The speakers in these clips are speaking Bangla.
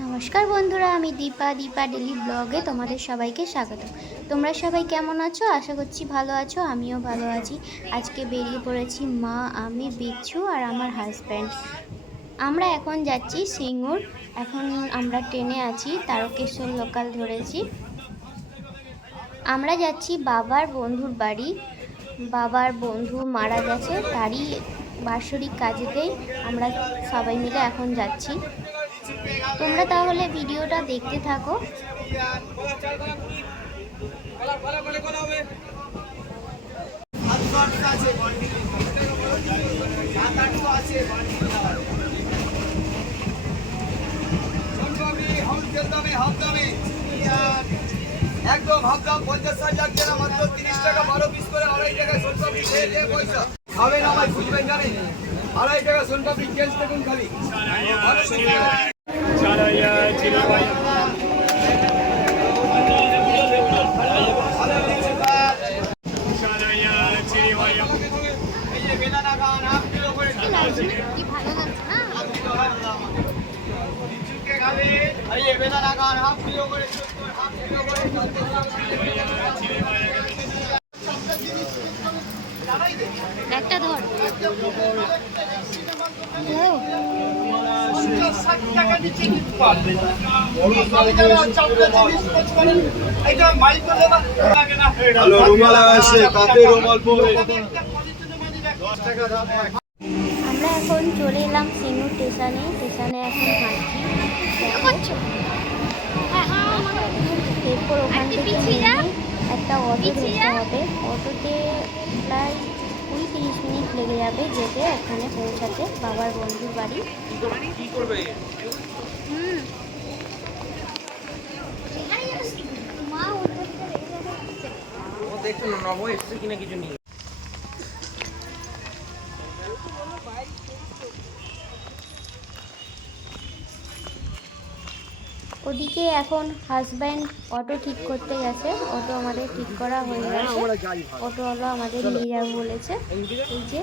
নমস্কার বন্ধুরা, আমি দীপা দীপা ডেলি ব্লগে তোমাদের সবাইকে স্বাগত। তোমরা সবাই কেমন আছো? আশা করছি ভালো আছো, আমিও ভালো আছি। আজকে বেরিয়ে পড়েছি মা, আমি, বিচ্ছু আর আমার হাজব্যান্ড আমরা এখন যাচ্ছি সিঙ্গুর। এখন আমরা ট্রেনে আছি, তারকেশ্বর লোকাল ধরেছি। আমরা যাচ্ছি বাবার বন্ধুর বাড়ি। বাবার বন্ধু মারা গেছে, তারই বাৎসরিক কাজেতেই আমরা সবাই মিলে এখন যাচ্ছি। তোমরা তাহলে ভিডিওটা দেখতে থাকো। একদম হাফদাম পঞ্চাশ ষাট লাগছে না, মাত্র তিরিশ টাকা, বারো পিস করে আড়াই টাকা খেয়ে দিয়ে পয়সা। খাবেন আমায় খুঁজবেন জানেন? আড়াই টাকা সোনপাপড়ি চেঞ্জ দেখুন খালি। বেদানা খান হাফ কিলো করে খান হাফ কিলো করে সত্তর একটা ধর। আমরা এখন চলে এলাম সিঙ্গুর স্টেশনে স্টেশনে এখন হাঁটছি। এরপর ওখান একটা অটো ধরতে হবে। অটোতে প্রায় কুড়ি তিরিশ মিনিট লেগে যাবে যেতে ওখানে পৌঁছাতে বাবার বন্ধুর বাড়ি। হুম। মা ও দেখছ না নব এসছে কিনা কিছু নিয়ে। ওদিকে এখন হাজব্যান্ড অটো ঠিক করতে গেছে। অটো আমাদের ঠিক করা হয়ে গেছে। অটো হলো আমাদের নিয়ে যাবে বলেছে। এই যে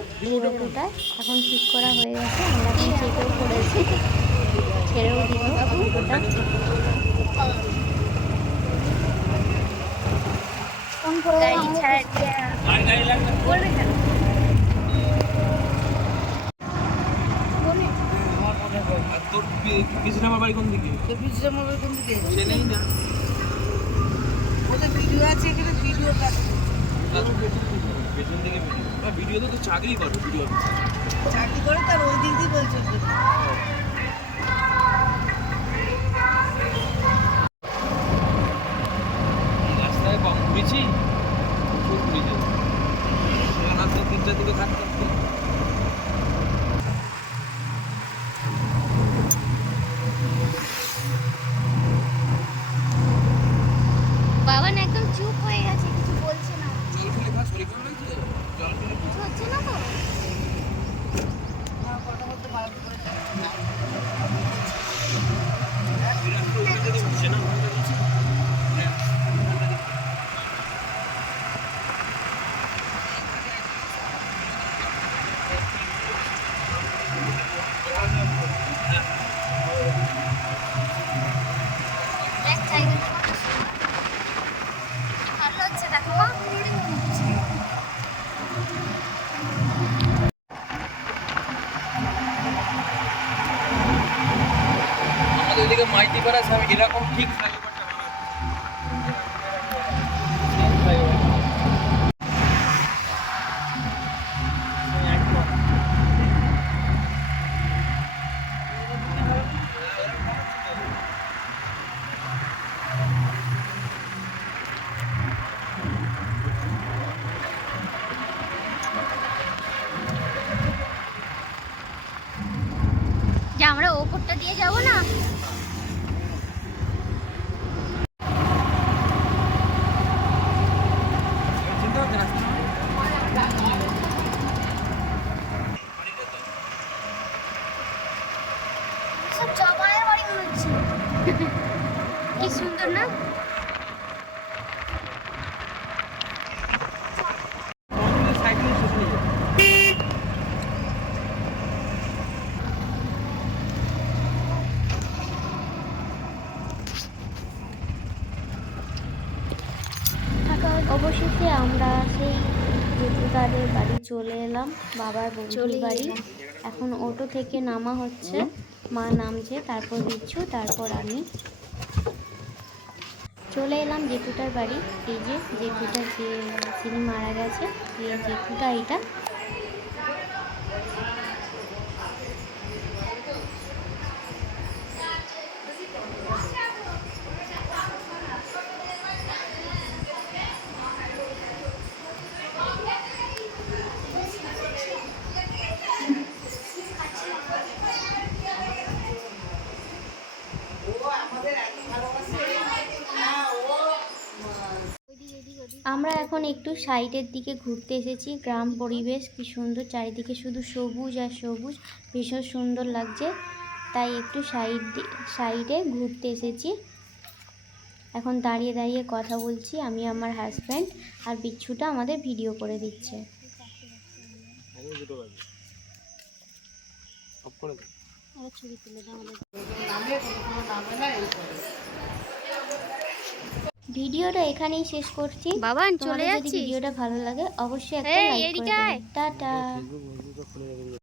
অটোটা এখন ঠিক করা হয়ে গেছে। আমরা এখন চেপেও পড়েছি। ছেড়েও দিল অটোটা গাড়ি ছাড়া বলবে কেন আর পিছনে আমার বাড়ি কোন দিকে পিছনে বাড়ি কোন দিকে চেনেই না। ওদের ভিডিও আছে এখানে ভিডিও পেছন দিকে ভিডিও। না ভিডিওতে তো চাকরি করো ভিডিও। চাকরি করে তার ওই দিক দিয়ে বলছে রাস্তায় কম ঘুরেছি প্রচুর ঘুরেছি এখন আর তো তিনটার দিকে থাকতে হবে। বাবান একদম চুপ হয়ে গেছে কিছু বলছে না জল খেলে খা শরীর খারাপ লাগছে জল খেলে কিছু হচ্ছে না তো বিরাট তো ওখান থেকে উঠছে না ওখানটা দিচ্ছে দেখ জায়গাটা কত সুন্দর। ভালো হচ্ছে দেখো মা। আমাদের ওইদিকে মাইতি পাড়া সব এরকম ঠিক ফ্লাইওভারটা যে আমরা ওপরটা দিয়ে যাব না চিন্তা হচ্ছে রাস্তা সব জবাইয়ের বাড়ি মনে হচ্ছে কি সুন্দর না সাইকেল শেষ হয়ে যাবে অবশেষে আমরা সেই জেঠুদাদের বাড়ি চলে এলাম বাবার বন্ধুর বাড়ি। এখন অটো থেকে নামা হচ্ছে। মা নামছে তারপর বিচ্ছু তারপর আমি। চলে এলাম জেঠুটার বাড়ি। এই যে জেঠুটা যে তিনি মারা গেছে এই জেঠুটা এটা আমরা এখন একটু সাইডের দিকে ঘুরতে এসেছি। গ্রাম পরিবেশ কি সুন্দর চারিদিকে শুধু সবুজ আর সবুজ। ভীষণ সুন্দর লাগছে। তাই একটু সাইড সাইডে ঘুরতে এসেছি। এখন দাঁড়িয়ে দাঁড়িয়ে কথা বলছি। আমি আমার হাজব্যান্ড আর বিচ্ছুটা আমাদের ভিডিও করে দিচ্ছে। ভিডিওটা এখানেই শেষ করছি। বাবা চলে যাচ্ছি ভিডিওটা ভালো লাগে অবশ্যই একটা লাইক করে টাটা।